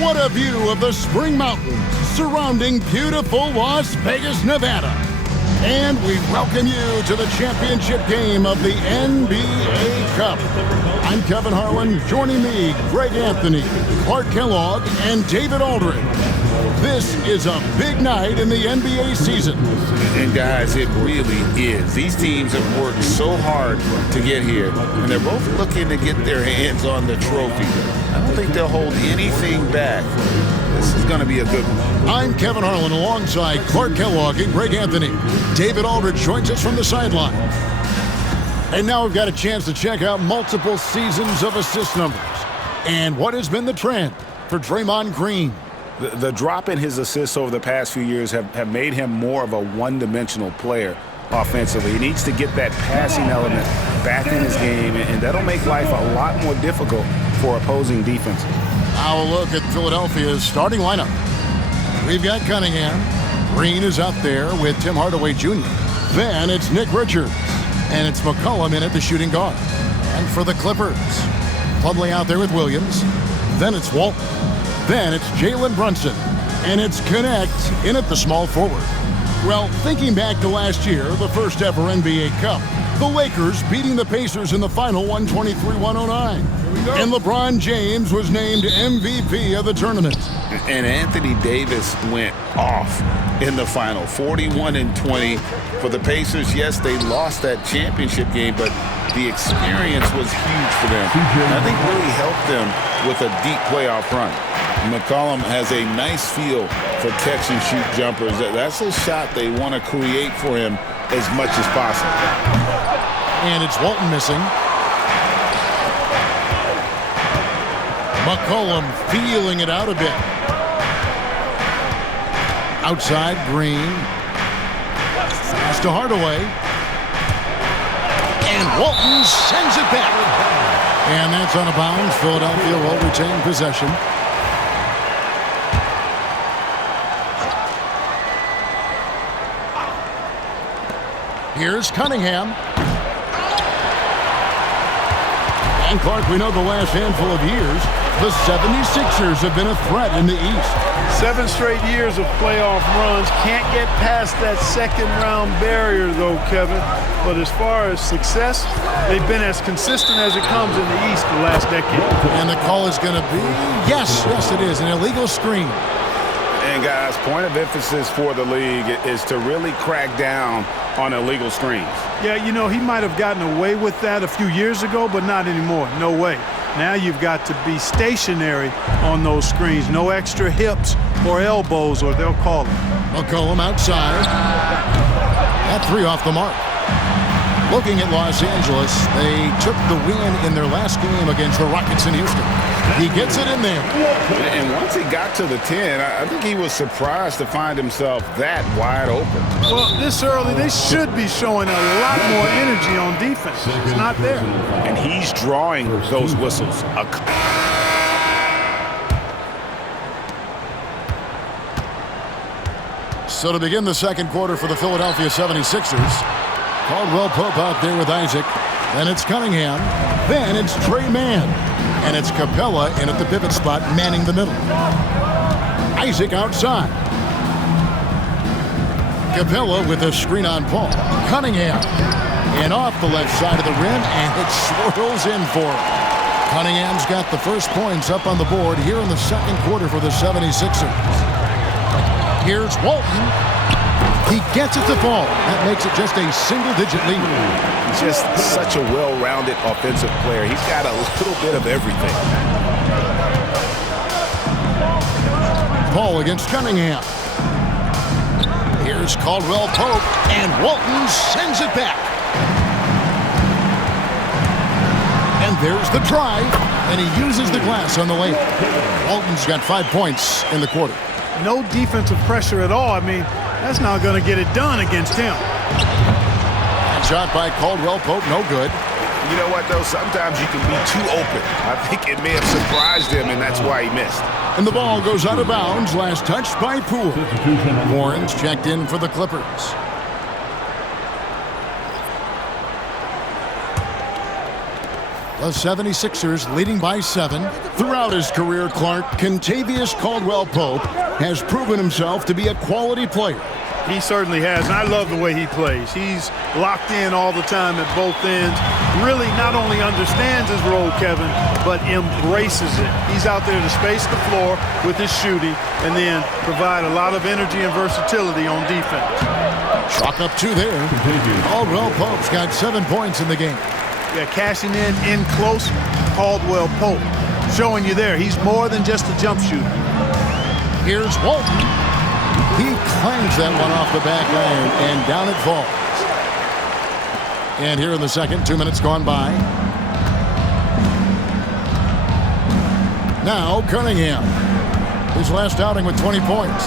What a view of the Spring Mountains surrounding beautiful Las Vegas, Nevada. And we welcome you to the championship game of the NBA Cup. I'm Kevin Harlan. Joining me, Greg Anthony, Clark Kellogg, and David Aldridge. This is a big night in the NBA season. And guys, it really is. These teams have worked so hard to get here, and they're both looking to get their hands on the trophy. I don't think they'll hold anything back. This is going to be a good one. I'm Kevin Harlan alongside Clark Kellogg and Greg Anthony. David Aldridge joins us from the sideline. And now we've got a chance to check out multiple seasons of assist numbers. And what has been the trend for Draymond Green? The drop in his assists over the past few years have made him more of a one-dimensional player offensively. He needs to get that passing element back in his game, and that'll make life a lot more difficult for opposing defenses. Now a look at Philadelphia's starting lineup. We've got Cunningham. Green is up there with Tim Hardaway Jr. Then it's Nick Richards. And it's McCollum in at the shooting guard. And for the Clippers, Plumlee out there with Williams. Then it's Walton. Then it's Jalen Brunson. And it's Connect in at the small forward. Well, thinking back to last year, the first ever NBA Cup, the Lakers beating the Pacers in the final 123-109. And LeBron James was named MVP of the tournament. And Anthony Davis went off in the final, 41-20 for the Pacers. Yes, they lost that championship game, but the experience was huge for them. And I think really helped them with a deep playoff run. McCollum has a nice feel for catch-and-shoot jumpers. That's a shot they want to create for him as much as possible. And it's Walton missing. McCollum feeling it out a bit. Outside, Green. Pass to Hardaway. And Walton sends it back. And that's on a bounce. Philadelphia will retain possession. Here's Cunningham. And Clark, we know the last handful of years, the 76ers have been a threat in the East. 7 straight years of playoff runs. Can't get past that second-round barrier, though, Kevin. But as far as success, they've been as consistent as it comes in the East the last decade. And the call is going to be, yes, it is, an illegal screen. And, guys, point of emphasis for the league is to really crack down on illegal screens. Yeah, you know, he might have gotten away with that a few years ago, but not anymore. No way. Now you've got to be stationary on those screens. No extra hips or elbows, or they'll call it. McCollum outside. That three off the mark. Looking at Los Angeles, they took the win in their last game against the Rockets in Houston. He gets it in there. And once he got to the 10, I think he was surprised to find himself that wide open. Well, this early, they should be showing a lot more energy on defense. It's not there. And he's drawing those whistles. So to begin the second quarter for the Philadelphia 76ers, Caldwell Pope out there with Isaac. Then it's Cunningham. Then it's Trey Mann. And it's Capella in at the pivot spot, manning the middle. Isaac outside. Capella with a screen on Paul. Cunningham. And off the left side of the rim, and it swirls in for him. Cunningham's got the first points up on the board here in the second quarter for the 76ers. Here's Walton. He gets it to fall. That makes it just a single-digit lead. He's just such a well-rounded offensive player. He's got a little bit of everything. Paul against Cunningham. Here's Caldwell Pope, and Walton sends it back. And there's the drive, and he uses the glass on the layup. Walton's got 5 points in the quarter. No defensive pressure at all. I mean, that's not going to get it done against him. And shot by Caldwell Pope, no good. You know what, though? Sometimes you can be too open. I think it may have surprised him, and that's why he missed. And the ball goes out of bounds. Last touch by Poole. Warren's checked in for the Clippers. The 76ers leading by 7. Throughout his career, Clark, Kentavious Caldwell-Pope has proven himself to be a quality player. He certainly has, and I love the way he plays. He's locked in all the time at both ends. Really not only understands his role, Kevin, but embraces it. He's out there to space the floor with his shooting and then provide a lot of energy and versatility on defense. Chalk up 2 there. Caldwell-Pope's got 7 points in the game. Yeah, cashing in close, Caldwell-Pope. Showing you there, he's more than just a jump shooter. Here's Walton. He clangs that one off the back iron, and down it falls. And here in the second, 2 minutes gone by. Now Cunningham. His last outing with 20 points.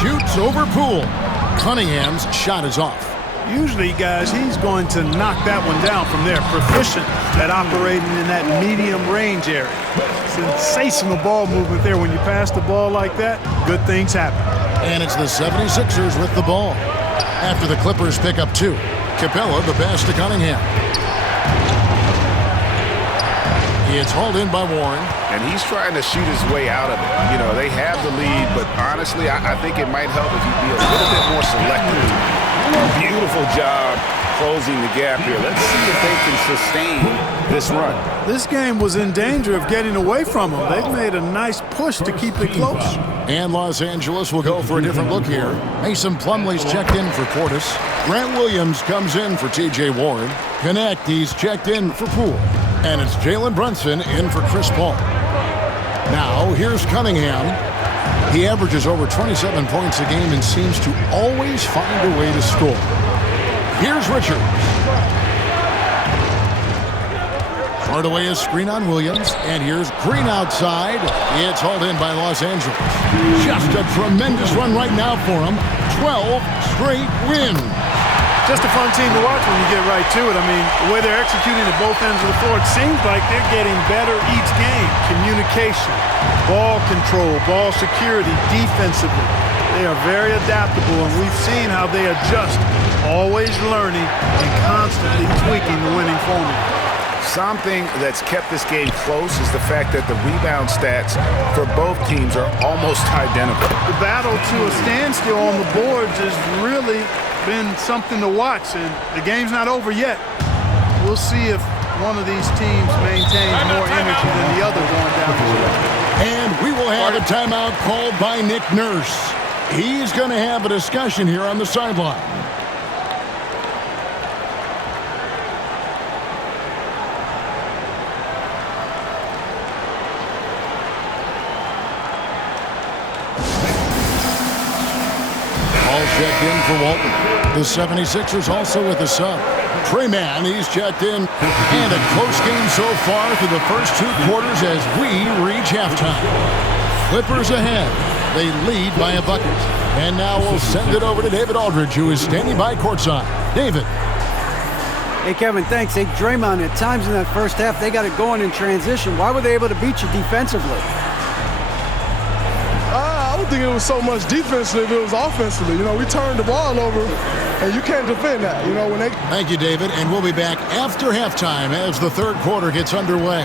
Shoots over Poole. Cunningham's shot is off. Usually, guys, he's going to knock that one down from there. Proficient at operating in that medium range area. Sensational ball movement there. When you pass the ball like that, good things happen. And it's the 76ers with the ball. After the Clippers pick up 2. Capella, the pass to Cunningham. It's hauled in by Warren. And he's trying to shoot his way out of it. You know, they have the lead, but honestly, I think it might help if he'd be a little bit more selective. Beautiful job closing the gap here. Let's see if they can sustain this run. This game was in danger of getting away from them. They've made a nice push to keep it close. And Los Angeles will go for a different look here. Mason Plumlee's checked in for Portis. Grant Williams comes in for T.J. Warren. Connect, he's checked in for Poole. And it's Jalen Brunson in for Chris Paul. Now, here's Cunningham. He averages over 27 points a game and seems to always find a way to score. Here's Richards. Hardaway is screen on Williams, and here's Green outside. It's hauled in by Los Angeles. Just a tremendous run right now for him. 12 straight wins. Just a fun team to watch when you get right to it. I mean, the way they're executing at both ends of the floor, it seems like they're getting better each game. Communication, ball control, ball security, defensively. They are very adaptable, and we've seen how they adjust, always learning and constantly tweaking the winning formula. Something that's kept this game close is the fact that the rebound stats for both teams are almost identical. The battle to a standstill on the boards has really been something to watch, and the game's not over yet. We'll see if one of these teams maintains more energy than the other going down the stretch. And we will have a timeout called by Nick Nurse. He's going to have a discussion here on the sideline. All checked in for Walton. The 76ers also with a sub. Trey Mann, he's checked in. And a close game so far through the first 2 quarters as we reach halftime. Clippers ahead. They lead by a bucket. And now we'll send it over to David Aldridge, who is standing by courtside. David. Hey, Kevin, thanks. Hey, Draymond, at times in that first half, they got it going in transition. Why were they able to beat you defensively? I don't think it was so much defensively, it was offensively. You know, we turned the ball over, and you can't defend that. You know, when they... Thank you, David. And we'll be back after halftime as the third quarter gets underway.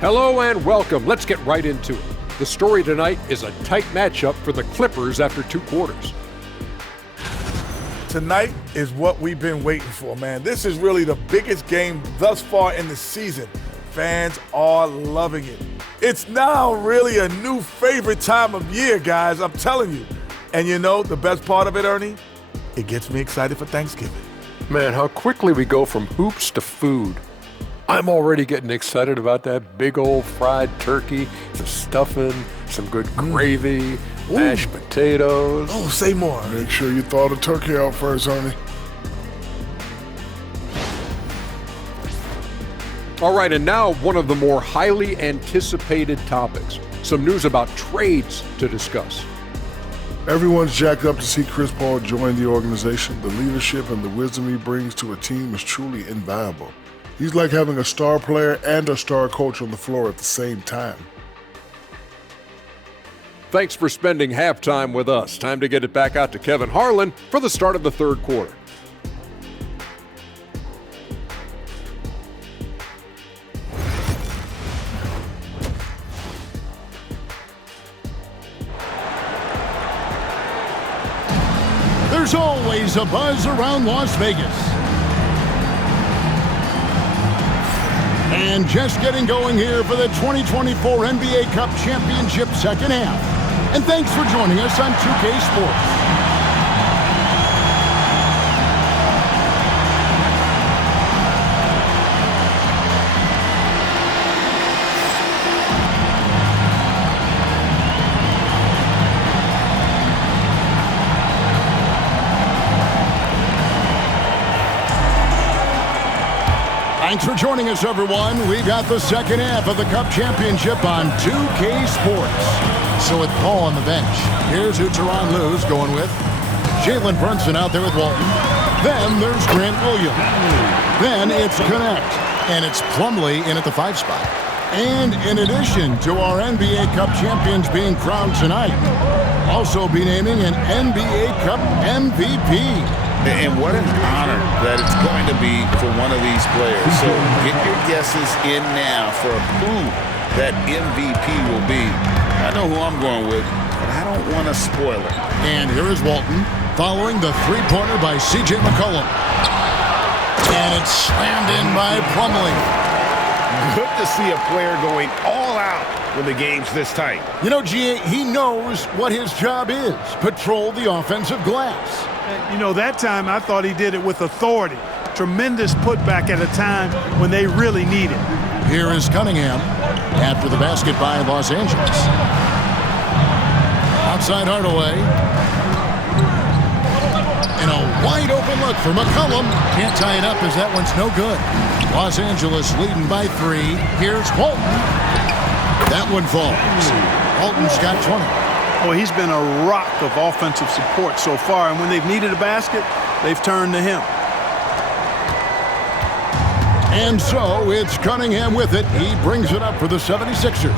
Hello and welcome. Let's get right into it. The story tonight is a tight matchup for the Clippers after 2 quarters. Tonight is what we've been waiting for, man. This is really the biggest game thus far in the season. Fans are loving it. It's now really a new favorite time of year, guys, I'm telling you. And you know the best part of it, Ernie? It gets me excited for Thanksgiving. Man, how quickly we go from hoops to food. I'm already getting excited about that big old fried turkey, the stuffing, some good gravy, mashed potatoes. Oh, say more. Make sure you thaw the turkey out first, honey. All right, and now one of the more highly anticipated topics. Some news about trades to discuss. Everyone's jacked up to see Chris Paul join the organization. The leadership and the wisdom he brings to a team is truly invaluable. He's like having a star player and a star coach on the floor at the same time. Thanks for spending halftime with us. Time to get it back out to Kevin Harlan for the start of the third quarter. There's always a buzz around Las Vegas. And just getting going here for the 2024 NBA Cup Championship second half. And thanks for joining us on 2K Sports. Thanks for joining us, everyone. We've got the second half of the Cup Championship on 2K Sports. So with Paul on the bench, here's who Tyronn Lue's going with. Jalen Brunson out there with Walton. Then there's Grant Williams. Then it's Connect. And it's Plumlee in at the 5 spot. And in addition to our NBA Cup champions being crowned tonight, also be naming an NBA Cup MVP. And what an honor that it's going to be for one of these players. So get your guesses in now for who that MVP will be. I know who I'm going with, but I don't want to spoil it. And here is Walton following the three-pointer by C.J. McCollum. And it's slammed in by Plumlee. Good to see a player going all out when the game's this tight. You know, G.A., he knows what his job is. Patrol the offensive glass. You know, that time I thought he did it with authority. Tremendous putback at a time when they really need it. Here is Cunningham after the basket by Los Angeles. Outside Hardaway. And a wide open look for McCollum. Can't tie it up as that one's no good. Los Angeles leading by 3. Here's Walton. That one falls. Walton's got 20. Well, he's been a rock of offensive support so far, and when they've needed a basket, they've turned to him. And so it's Cunningham with it. He brings it up for the 76ers.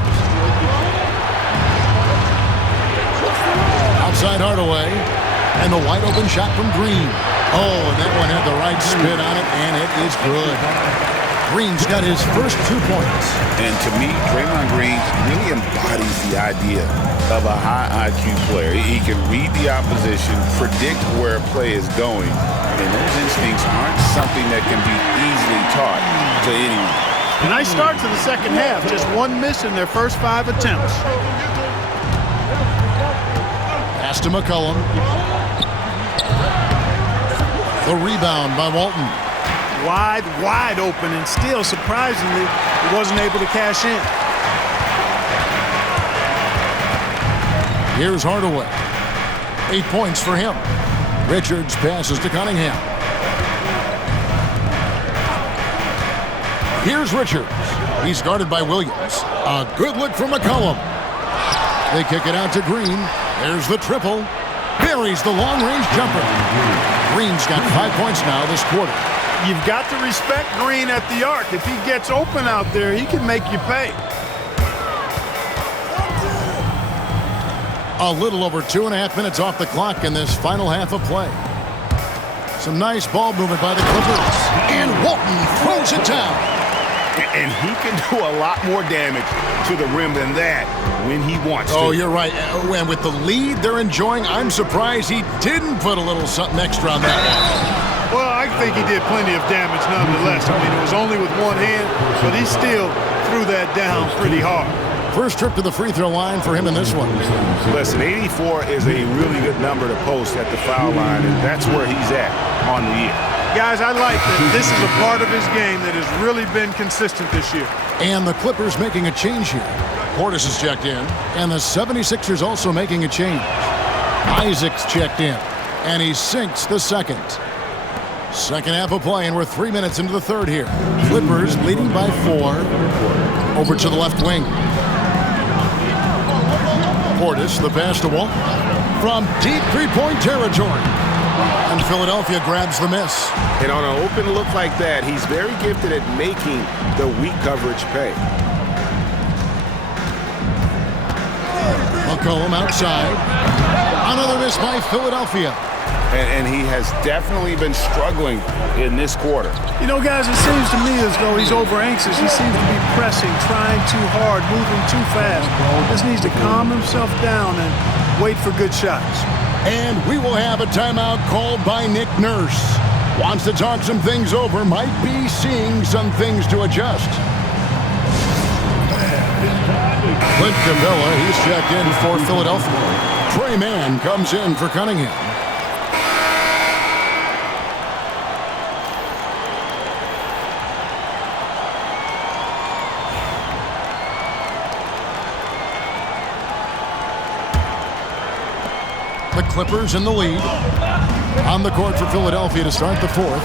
Outside Hardaway. And the wide open shot from Green. Oh, and that one had the right spin on it, and it is good. Green's got his first 2 points. And to me, Draymond Green really embodies the idea of a high IQ player. He can read the opposition, predict where a play is going, and those instincts aren't something that can be easily taught to anyone. A nice start to the second half. Just one miss in their first 5 attempts. Pass to McCollum. The rebound by Walton. Wide open, and still, surprisingly, he wasn't able to cash in. Here's Hardaway. 8 points for him. Richards passes to Cunningham. Here's Richards. He's guarded by Williams. A good look from McCollum. They kick it out to Green. There's the triple. Buries the long-range jumper. Green's got 5 points now this quarter. You've got to respect Green at the arc. If he gets open out there, he can make you pay. A little over 2.5 minutes off the clock in this final half of play. Some nice ball movement by the Clippers. And Walton throws it down. And he can do a lot more damage to the rim than that when he wants to. Oh, you're right. And with the lead they're enjoying, I'm surprised he didn't put a little something extra on that one. Well, I think he did plenty of damage nonetheless. I mean, it was only with one hand, but he still threw that down pretty hard. First trip to the free throw line for him in this one. Listen, 84 is a really good number to post at the foul line, and that's where he's at on the year. Guys, I like that this is a part of his game that has really been consistent this year. And the Clippers making a change here. Portis is checked in, and the 76ers also making a change. Isaac's checked in, and he sinks the second. Second half of play, and we're 3 minutes into the third here. Clippers leading by 4. Over to the left wing. Portis, the pass to Walton. From deep three-point territory. And Philadelphia grabs the miss. And on an open look like that, he's very gifted at making the weak coverage pay. McCollum outside. Another miss by Philadelphia. And he has definitely been struggling in this quarter. You know, guys, it seems to me as though he's over anxious. He seems to be pressing, trying too hard, moving too fast. Just needs to calm himself down and wait for good shots. And we will have a timeout called by Nick Nurse. Wants to talk some things over, might be seeing some things to adjust. Clint Capella, he's checked in for Philadelphia. Tre Mann comes in for Cunningham. The Clippers in the lead. On the court for Philadelphia to start the fourth.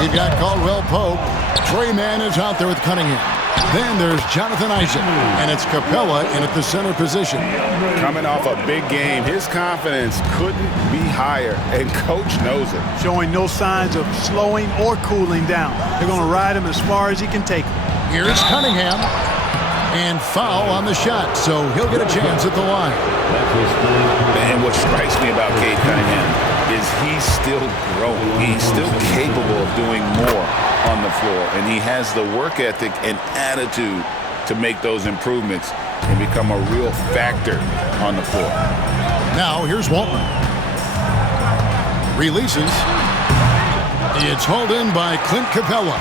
We've got Caldwell Pope. Tre Mann is out there with Cunningham. Then there's Jonathan Isaac, and it's Capella in at the center position. Coming off a big game, his confidence couldn't be higher, and coach knows it. Showing no signs of slowing or cooling down. They're going to ride him as far as he can take him. Here's Cunningham. And foul on the shot, so he'll get a chance at the line. And what strikes me about Cade Cunningham is he's still growing. He's still capable of doing more on the floor, and he has the work ethic and attitude to make those improvements and become a real factor on the floor. Now here's Walton. Releases. It's hauled in by Clint Capella.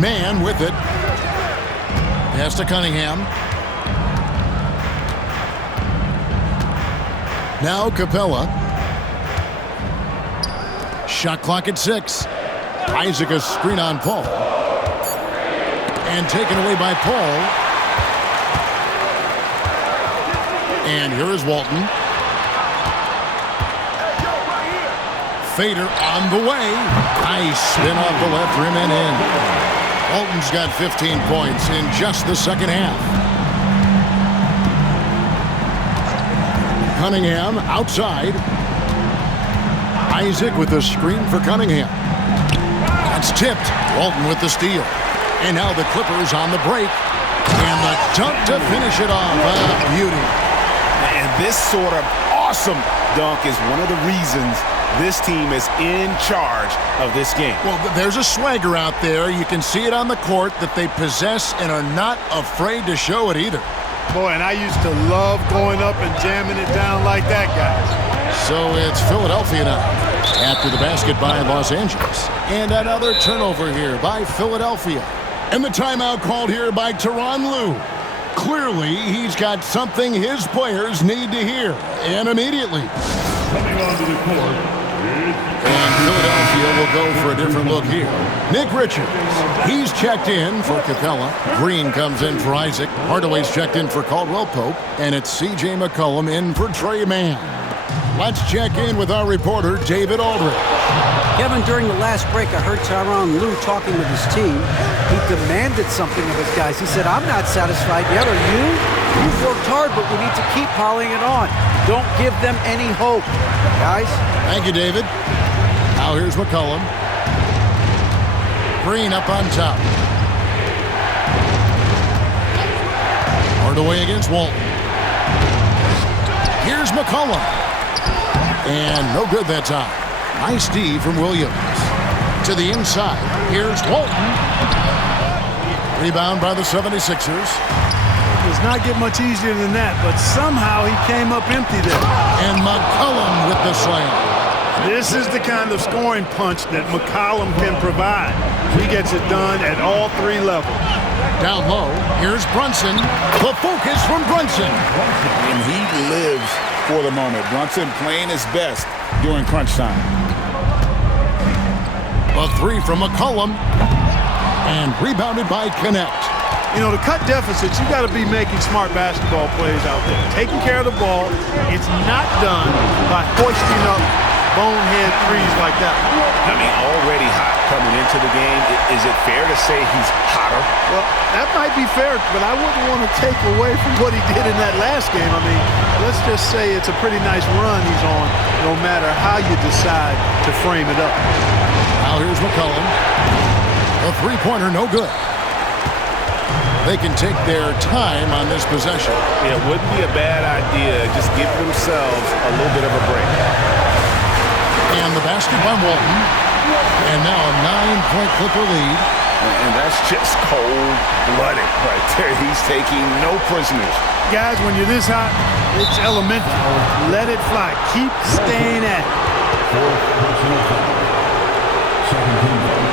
Mann with it. Pass to Cunningham. Now Capella. Shot clock at 6. Isaac a screen on Paul. And taken away by Paul. And here is Walton. Fader on the way. Nice spin off the left rim and in. Walton's got 15 points in just the second half. Cunningham outside. Isaac with the screen for Cunningham. That's tipped. Walton with the steal. And now the Clippers on the break. And the dunk to finish it off. Beauty. And this sort of awesome dunk is one of the reasons this team is in charge of this game. Well, there's a swagger out there. You can see it on the court that they possess and are not afraid to show it either. Boy, and I used to love going up and jamming it down like that, guys. So it's Philadelphia now after the basket by Los Angeles. And another turnover here by Philadelphia. And the timeout called here by Tyronn Lue. Clearly, he's got something his players need to hear, and immediately. Coming onto the court. And Philadelphia will go for a different look here. Nick Richards, he's checked in for Capella. Green comes in for Isaac. Hardaway's checked in for Caldwell Pope. And it's C.J. McCollum in for Tre Mann. Let's check in with our reporter, David Aldridge. Kevin, during the last break, I heard Tyronn Lue talking with his team. He demanded something of his guys. He said, I'm not satisfied yet, are you? You've worked hard, but we need to keep piling it on. Don't give them any hope, guys. Thank you, David. Now here's McCollum. Green up on top. Hardaway against Walton. Here's McCollum. And no good that time. Nice D from Williams. To the inside. Here's Walton. Rebound by the 76ers. Does not get much easier than that, but somehow he came up empty there. And McCollum with the slam. This is the kind of scoring punch that McCollum can provide. He gets it done at all three levels. Down low, here's Brunson. The focus from Brunson. And he lives for the moment. Brunson playing his best during crunch time. A three from McCollum. And rebounded by Connect. You know, to cut deficits, you got to be making smart basketball plays out there. Taking care of the ball. It's not done by hoisting up bonehead threes like that. I mean, already hot coming into the game. Is it fair to say he's hotter? Well, that might be fair, but I wouldn't want to take away from what he did in that last game. I mean, let's just say it's a pretty nice run he's on, no matter how you decide to frame it up. Now here's McCollum. A three-pointer, no good. They can take their time on this possession. It wouldn't be a bad idea. Just give themselves a little bit of a break. And the basket by Walton. And now a 9-point Clipper lead. And that's just cold-blooded right there. He's taking no prisoners. Guys, when you're this hot, it's elementary. Let it fly. Keep staying at it. Fourth personal foul. Second team foul.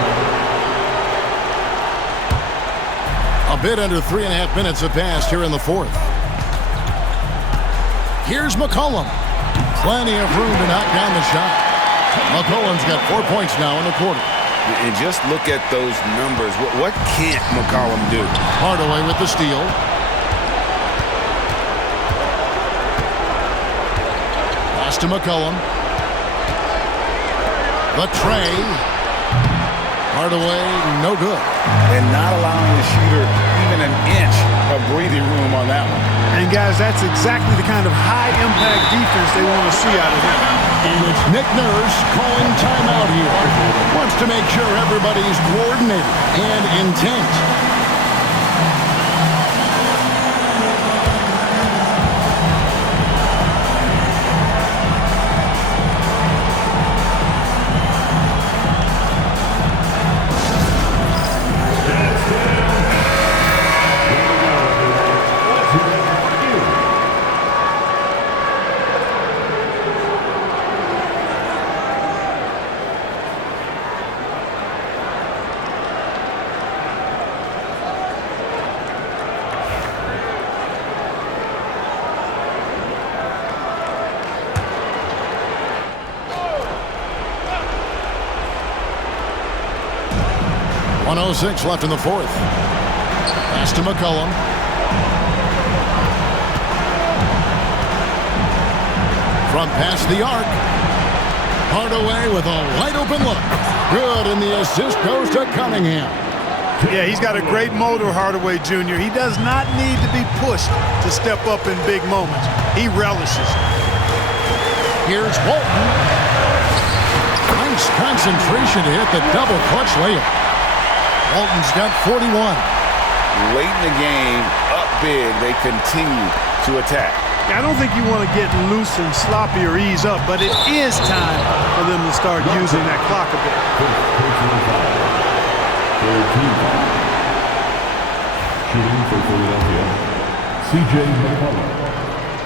A bit under 3.5 minutes have passed here in the fourth. Here's McCollum. Plenty of room to knock down the shot. McCollum's got 4 points now in the quarter. And just look at those numbers. What can't McCollum do? Hardaway with the steal. Pass to McCollum. The tray. Hardaway, no good. And not allowing the shooter even an inch of breathing room on that one. And, guys, that's exactly the kind of high-impact defense they want to see out of him. And it's Nick Nurse calling timeout here. Wants to make sure everybody's coordinated and intent. .106 left in the fourth. Pass to McCollum. From past the arc. Hardaway with a wide-open look. Good, and the assist goes to Cunningham. Yeah, he's got a great motor, Hardaway Jr. He does not need to be pushed to step up in big moments. He relishes. Here's Walton. Nice concentration to hit the double clutch layup. Walton's got 41. Late in the game, up big, they continue to attack. I don't think you want to get loose and sloppy or ease up, but it is time for them to start using that clock a bit. Third team foul. Shooting for Philadelphia, C.J. McCollum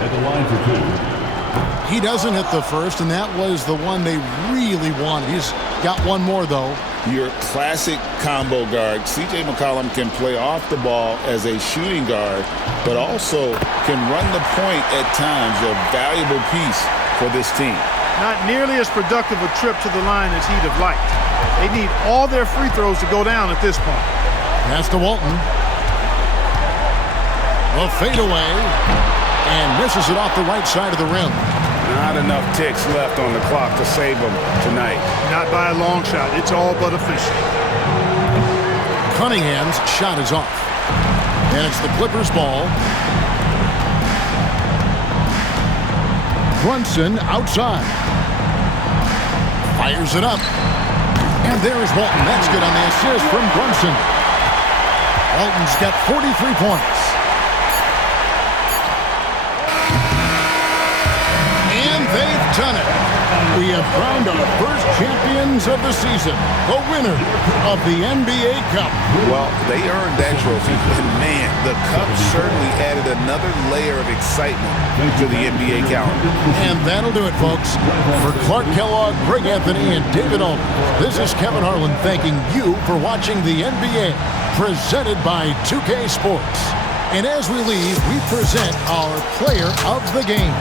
at the line for two. He doesn't hit the first, and that was the one they really wanted. He's got one more, though. Your classic combo guard, C.J. McCollum, can play off the ball as a shooting guard, but also can run the point at times, a valuable piece for this team. Not nearly as productive a trip to the line as he'd have liked. They need all their free throws to go down at this point. Pass to Walton. The fadeaway, and misses it off the right side of the rim. Not enough ticks left on the clock to save them tonight. Not by a long shot. It's all but official. Cunningham's shot is off. And it's the Clippers' ball. Brunson outside. Fires it up. And there's Walton. That's good on the assist from Brunson. Walton's got 43 points. And they've done it. We have crowned our first champions of the season, the winner of the NBA Cup. Well, they earned that trophy, and man, the Cup certainly added another layer of excitement to the NBA calendar. And that'll do it, folks. For Clark Kellogg, Greg Anthony, and David Aldridge, this is Kevin Harlan thanking you for watching the NBA, presented by 2K Sports. And as we leave, we present our player of the game.